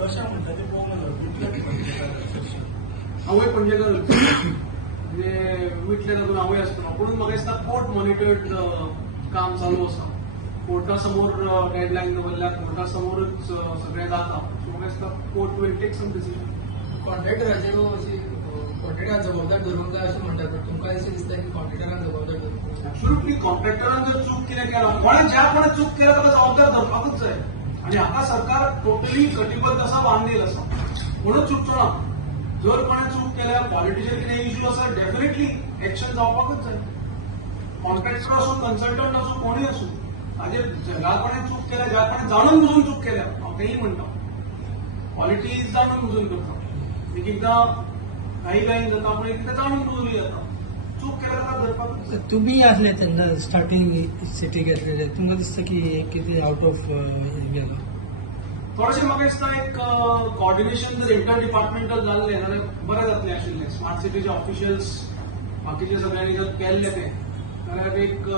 कशा म्हणतात ते आवय पणजेकर म्हणजे विटले तातूंत आवय आसतना पूण म्हाका दिसता कोर्ट मॉनिटर्ड काम चालू आसा. कोर्टा समोर गायडलायन दवरल्या, कोर्टा समोरच सगळें जाता. सो म्हाका दिसता court will take some decision. कॉन्ट्रॅक्टराचेर अशी कॉन्ट्रॅक्टराक जबाबदार धरूंक जाय अशें म्हणटात, बट तुमकां अशें दिसता की कॉन्ट्रॅक्टराक जबाबदार धरूंक ऍब्सोल्युटली कॉन्ट्रॅक्टरान जर चूक कितें केला, कोणें ज्या कोणें चूक केला ताका जबाबदार धरपाकूच जाय. आनी हाका सरकार टोटली कटिबद्ध आसा, बांदील आसा. कोणूच चुकचो ना. जर कोणें चूक केल्या, क्वॉलिटीचेर कितें इश्यू आसा, डेफिनेटली एक्शन जावपाकूच जाय. कॉन्ट्रॅक्टर असो, कन्सल्टंट असो, कोणूय असो, हाजेर ज्या कोणें चूक केल्या, ज्या कोणें जाणून बुजून चूक केल्या, हांव तेही म्हणटा क्वॉलिटी जाणून बुजून करता. एक एकदां घाई जाता, पण एकदां जाणून बुजूनय जाता. चूक केल्या ताका धरपाक. तुम्ही आसले तेन्ना स्टार्टिंग सिटी घेतलेले, तुमकां दिसता की कितें आउट ऑफ गेला? थोडेशें म्हाका दिसता एक कॉर्डिनेशन जर इंटर डिपार्टमेंटल जाल्लें जाल्यार बरें जातलें आशिल्लें. स्मार्ट सिटीचे ऑफिशियल्स बाकीचे सगळ्यांनी जर केल्लें तें जाल्यार एक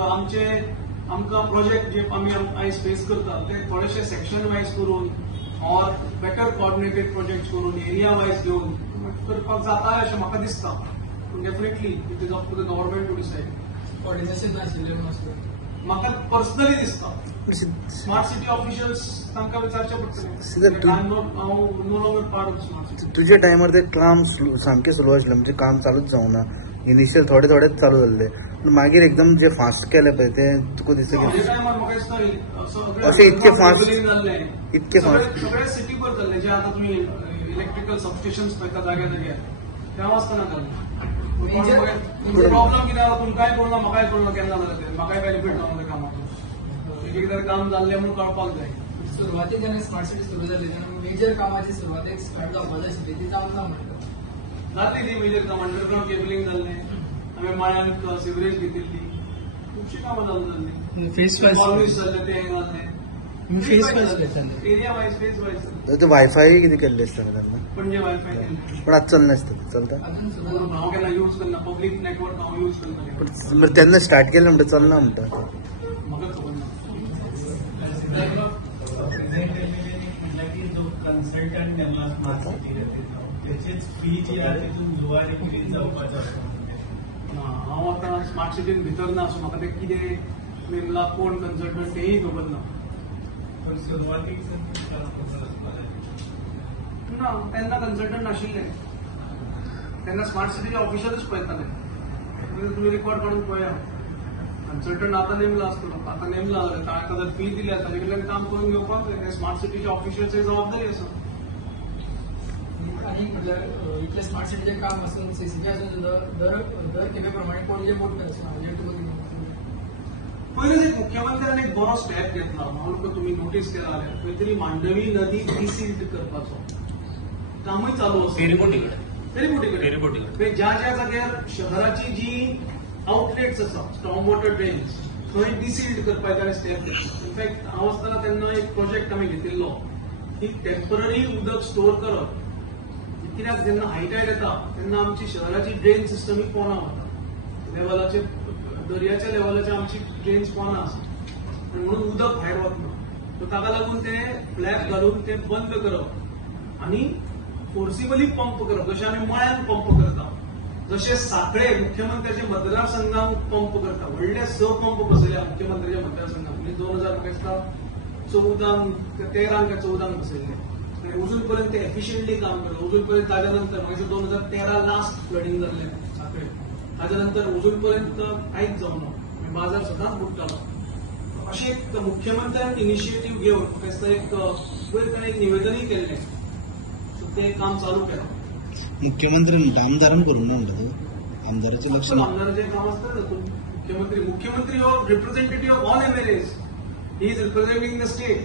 आमकां प्रोजेक्ट जे आमी आयज फेस करता ते थोडेशे सेक्शन वायज करून ऑर बेटर कॉर्डिनेटेड प्रोजेक्ट करून एरिया वायज घेवन करपाक जाता अशें म्हाका दिसता. पूण definitely it is up to the government to decide. Coordination नाशिल्लें म्हणून आसलें म्हाका पर्सनली दिसता. स्मार्ट सिटी ऑफिशियल्स तांकां विचारचें पडटलें. हांव no longer part of smart city. तुझे टायमार ते काम सामकें स्लो आशिल्लें, म्हणजे काम चालूच जावना. इनिशियल थोडेच चालू जाल्ले, मागीर एकदम जे फास्ट केले पळय ते तुका दिसता म्हज्या टायमार म्हाका दिसता अशें इतके फास्ट सगळे सिटीभर जाल्ले. जे आतां तुमी इलेक्ट्रिकल सबस्टेशन्स पळयता जाग्यार जाग्यार त्या वासतना जाल्ले. प्रॉब्लम कितें जाता, तुमकांय कळना, म्हाकाय कळना केन्ना जालें तें. म्हाकाय बेनिफीट जावना त्या कामातून. एक एकदां काम जाल्लें म्हूण कळपाक जाय. सुरवातेक जेन्ना स्मार्ट सिटी सुरू जाली तेन्ना मेजर कामाची सुरवातेक स्टार्ट जावपाक जाय आशिल्ली, ती जावंक ना म्हणटात. जातली ती मेजर कामां. अंडरग्राउंड केबलिंग जाल्लें, हांवें मळ्यांत सिवरेज घेतिल्ली, खुबशीं कामां जाल्लीं. फेस वायज कॉलनीज जाल्ले तें जाल्लें. फेस वायज पळयताले, एरिया वायज फेज वायज. ते वायफाय कितें केल्लें आसता तेन्ना, पणजे वायफाय केल्लें. पण आतां चलनासता. चलता अजून सुद्दां हांव केन्ना यूज करना. पब्लीक नेटवर्क हांव यूज करना. पण तेन्ना स्टार्ट केलें म्हणटा चलना म्हणटा. म्हाका खबर ना. की जो कन्सल्टंट नेमला स्मार्ट सिटी त्याचीच फी जी आहे तितून जुवारी कितें जावपाचो आसा. हांव आतां स्मार्ट सिटीन भितर ना, सो म्हाका तें कितें नेमला कोण कन्सल्टंट तेंय खबर ना. पण सुरवातीक ना तेन्ना कन्सल्टंट नाशिल्ले. तेन्ना स्मार्ट सिटीचे ऑफिशियलच पळयताले. तुमी रेकॉर्ड काडून पळया. कन्सल्टंट आतां नेमला आसतलो. आतां नेमला जाल्यार ताका जर फी दिल्या ताजे कडल्यान काम करून घेवपाक जाय. स्मार्ट सिटीच्या ऑफिशियल्सची जबाबदारी आसा. आनी म्हटल्यार इतलें स्मार्ट सिटीचें काम आसून सीसीटी आसून सुद्दां दर केपे प्रमाणे पणजे पोर्ट आसा. म्हणजे तुका पयलींच एक मुख्यमंत्र्यान एक बरो स्टेप घेतला. म्हाका तुमी नोटीस केला जाल्यार खंय तरी मांडवी नदी डिसील्ड करपाचो कामूय चालू आसा. फेरीबोटी ज्या ज्या जाग्यार शहराची जी आउटलेट्स आसा, स्टॉर्म वॉटर ड्रेन्स, थंय डिसील्ड करपाक ताणें स्टेप घेतला. इनफॅक्ट हांव आसतना तेन्ना एक प्रोजेक्ट आमी घेतिल्लो की टेम्पररी उदक स्टोर करप. कित्याक जेन्ना हाय टायड येता तेन्ना आमची शहराची ड्रेन सिस्टम ही पोना वता. लेवलाचे दर्याच्या लेवलाचे आमची ड्रेन्स पोना आसा, म्हणून उदक भायर वतना. सो ताका लागून ते फ्लॅप घालून ते बंद करप आनी फोर्सिबली पंप करप. जशें आमी मळ्यान पंप करता, जशे साखळे मुख्यमंत्र्याच्या मतदारसंघात पंप करता. व्हडले 6 पंप बसयल्या मुख्यमंत्र्याच्या मतदारसंघात. म्हणजे 2014 का 14 बसयले. अजून पर्यंत एफिशियंटली काम करता. अजून पर्यंत ताज्या नंतर म्हणजे 2013 लास्ट फ्लडिंग जाल्लें साखळे. ताज्या नंतर अजून पर्यंत कांयच जावना. बाजार सदांच बुडटालो. अशें एक मुख्यमंत्र्यान इनिशिएटीव्ह घेवन म्हाका दिसता एक पयर ताणें एक निवेदनय केल्लें. सो तें काम चालू केलां. मुख्यमंत्री म्हणटा आमदारान करूंक ना म्हणटा तो. आमदाराचें लक्ष ना. आमदाराचें काम आसता तातूंत. मुख्यमंत्री हो representative of all MLAs. He is representing the state.